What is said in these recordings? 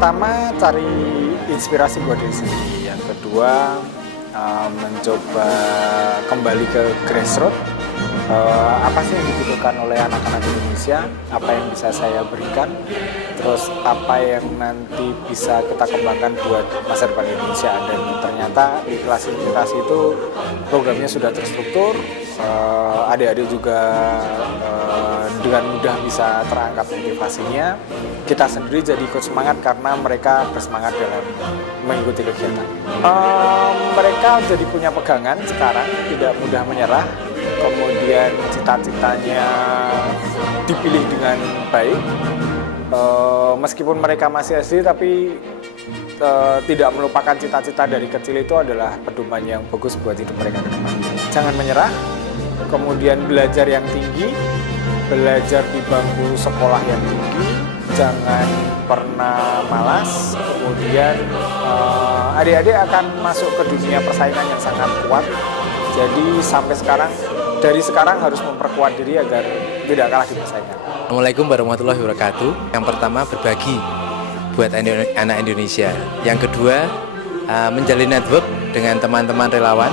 pertama cari inspirasi buat diri sendiri. Yang kedua mencoba kembali ke grassroots. Apa sih yang dibutuhkan oleh anak-anak Indonesia, apa yang bisa saya berikan, terus apa yang nanti bisa kita kembangkan buat masa depan Indonesia. Dan ternyata di kelas inspirasi itu programnya sudah terstruktur, adik-adik juga dengan mudah bisa terangkat motivasinya. Kita sendiri jadi ikut semangat karena mereka bersemangat dalam mengikuti kegiatan. Mereka jadi punya pegangan sekarang, tidak mudah menyerah. Kemudian cita-citanya dipilih dengan baik, meskipun mereka masih SD tapi tidak melupakan cita-cita dari kecil. Itu adalah pedoman yang bagus buat hidup mereka ke depan. Jangan menyerah, kemudian belajar yang tinggi, belajar di bangku sekolah yang tinggi, jangan pernah malas. Kemudian adik-adik akan masuk ke dunia persaingan yang sangat kuat. Jadi dari sekarang harus memperkuat diri agar tidak kalah di persaingan. Assalamualaikum warahmatullahi wabarakatuh. Yang pertama, berbagi buat anak Indonesia. Yang kedua, menjalin network dengan teman-teman relawan.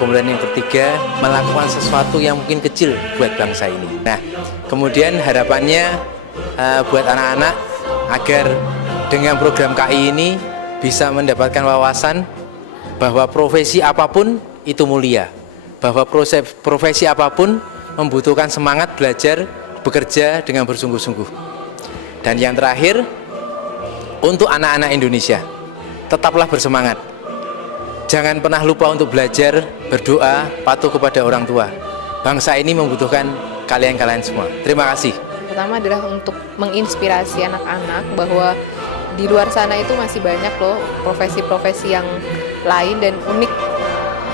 Kemudian yang ketiga, melakukan sesuatu yang mungkin kecil buat bangsa ini. Nah, kemudian harapannya buat anak-anak agar dengan program KI ini bisa mendapatkan wawasan bahwa profesi apapun itu mulia, bahwa profesi apapun membutuhkan semangat belajar, bekerja dengan bersungguh-sungguh. Dan yang terakhir, untuk anak-anak Indonesia, tetaplah bersemangat. Jangan pernah lupa untuk belajar, berdoa, patuh kepada orang tua. Bangsa ini membutuhkan kalian-kalian semua. Terima kasih. Pertama adalah untuk menginspirasi anak-anak bahwa di luar sana itu masih banyak loh profesi-profesi yang lain dan unik.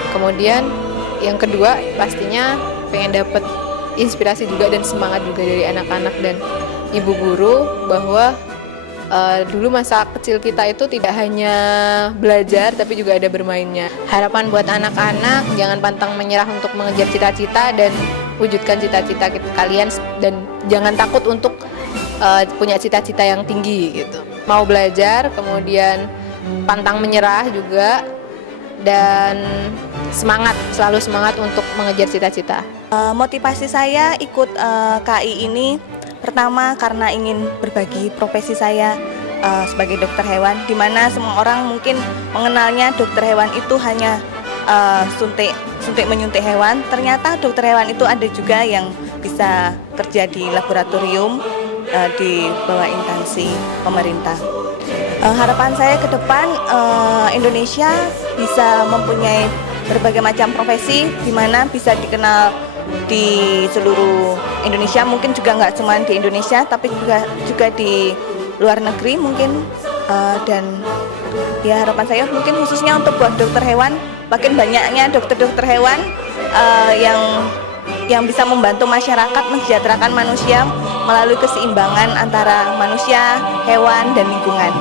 Kemudian yang kedua pastinya pengen dapat inspirasi juga dan semangat juga dari anak-anak dan ibu guru bahwa dulu masa kecil kita itu tidak hanya belajar tapi juga ada bermainnya. Harapan buat anak-anak, jangan pantang menyerah untuk mengejar cita-cita dan wujudkan cita-cita kalian, dan jangan takut untuk punya cita-cita yang tinggi gitu. Mau belajar, kemudian pantang menyerah juga, dan selalu semangat untuk mengejar cita-cita. Motivasi saya ikut KI ini pertama karena ingin berbagi profesi saya sebagai dokter hewan, di mana semua orang mungkin mengenalnya dokter hewan itu hanya suntik menyuntik hewan. Ternyata dokter hewan itu ada juga yang bisa kerja di laboratorium di bawah instansi pemerintah. Harapan saya ke depan Indonesia bisa mempunyai berbagai macam profesi di mana bisa dikenal di seluruh Indonesia, mungkin juga nggak cuma di Indonesia tapi juga di luar negeri mungkin, dan ya harapan saya mungkin khususnya untuk buat dokter hewan, makin banyaknya dokter-dokter hewan yang bisa membantu masyarakat mensejahterakan manusia melalui keseimbangan antara manusia, hewan, dan lingkungan.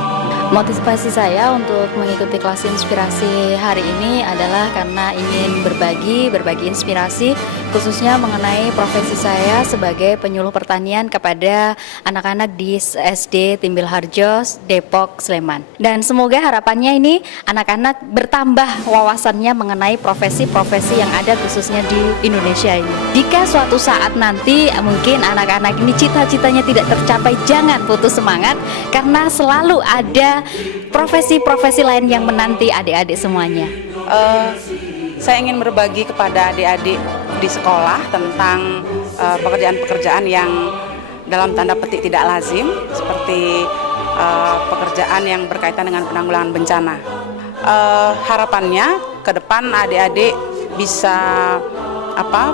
Motivasi saya untuk mengikuti kelas inspirasi hari ini adalah karena ingin berbagi inspirasi khususnya mengenai profesi saya sebagai penyuluh pertanian kepada anak-anak di SD Timbil Harjo, Depok, Sleman. Dan semoga harapannya ini anak-anak bertambah wawasannya mengenai profesi-profesi yang ada khususnya di Indonesia ini. Jika suatu saat nanti mungkin anak-anak ini cita-citanya tidak tercapai, jangan putus semangat karena selalu ada profesi-profesi lain yang menanti adik-adik semuanya. Saya ingin berbagi kepada adik-adik di sekolah tentang pekerjaan-pekerjaan yang dalam tanda petik tidak lazim, seperti pekerjaan yang berkaitan dengan penanggulangan bencana. Harapannya ke depan adik-adik bisa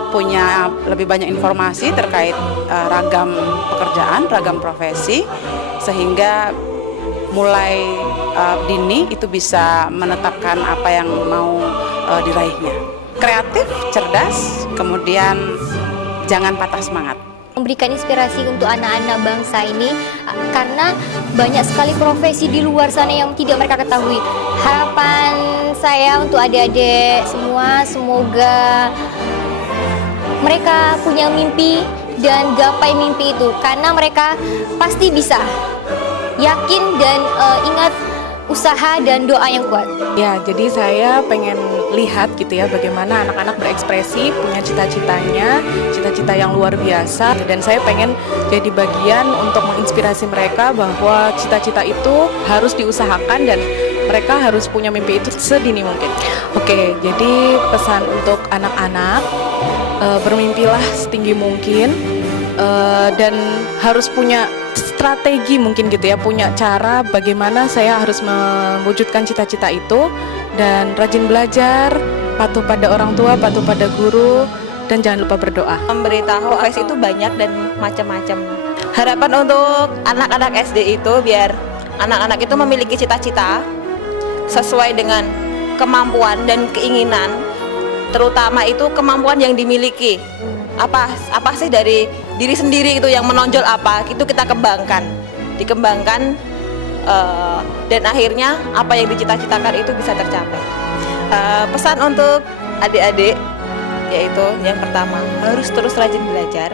punya lebih banyak informasi terkait ragam pekerjaan, ragam profesi, sehingga mulai dini itu bisa menetapkan apa yang mau diraihnya. Kreatif, cerdas, kemudian jangan patah semangat. Memberikan inspirasi untuk anak-anak bangsa ini karena banyak sekali profesi di luar sana yang tidak mereka ketahui. Harapan saya untuk adik-adik semua, semoga mereka punya mimpi dan gapai mimpi itu karena mereka pasti bisa. yakin dan ingat usaha dan doa yang kuat. Ya, jadi saya pengen lihat gitu ya bagaimana anak-anak berekspresi, punya cita-citanya, cita-cita yang luar biasa, dan saya pengen jadi bagian untuk menginspirasi mereka bahwa cita-cita itu harus diusahakan dan mereka harus punya mimpi itu sedini mungkin. Oke, jadi pesan untuk anak-anak, bermimpilah setinggi mungkin, dan harus punya strategi mungkin gitu ya, punya cara bagaimana saya harus mewujudkan cita-cita itu, dan rajin belajar, patuh pada orang tua, patuh pada guru, dan jangan lupa berdoa. Memberitahu profesi itu banyak dan macam-macam. Harapan untuk anak-anak SD itu biar anak-anak itu memiliki cita-cita sesuai dengan kemampuan dan keinginan, terutama itu kemampuan yang dimiliki. Apa sih dari diri sendiri itu yang menonjol, apa itu kita dikembangkan, dan akhirnya apa yang dicita-citakan itu bisa tercapai. Pesan untuk adik-adik yaitu yang pertama, harus terus rajin belajar,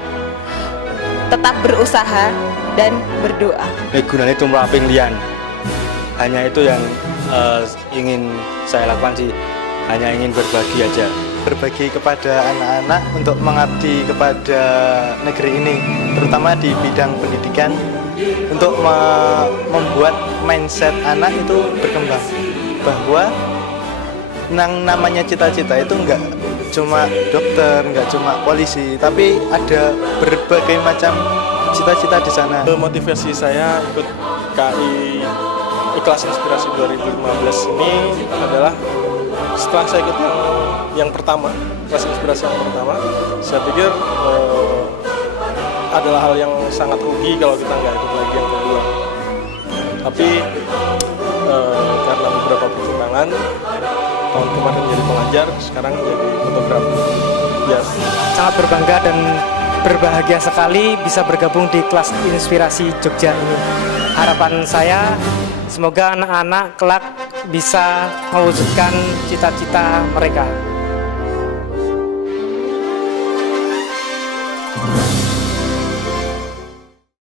tetap berusaha dan berdoa. Gunanya itu melaping lian. Hanya itu yang ingin saya lakukan sih, hanya ingin berbagi aja. Berbagi kepada anak-anak untuk mengabdi kepada negeri ini, terutama di bidang pendidikan, untuk membuat mindset anak itu berkembang, bahwa namanya cita-cita itu enggak cuma dokter, enggak cuma polisi, tapi ada berbagai macam cita-cita di sana. Motivasi saya ikut KI Kelas Inspirasi 2015 ini adalah setelah saya ikut yang pertama, Kelas Inspirasi yang pertama, saya pikir adalah hal yang sangat rugi kalau kita nggak ikut lagi yang kedua. Tapi karena beberapa pertimbangan, tahun kemarin jadi pengajar, sekarang jadi fotografer. Ya. Sangat berbangga dan berbahagia sekali bisa bergabung di Kelas Inspirasi Jogja ini. Harapan saya semoga anak-anak kelak bisa mewujudkan cita-cita mereka.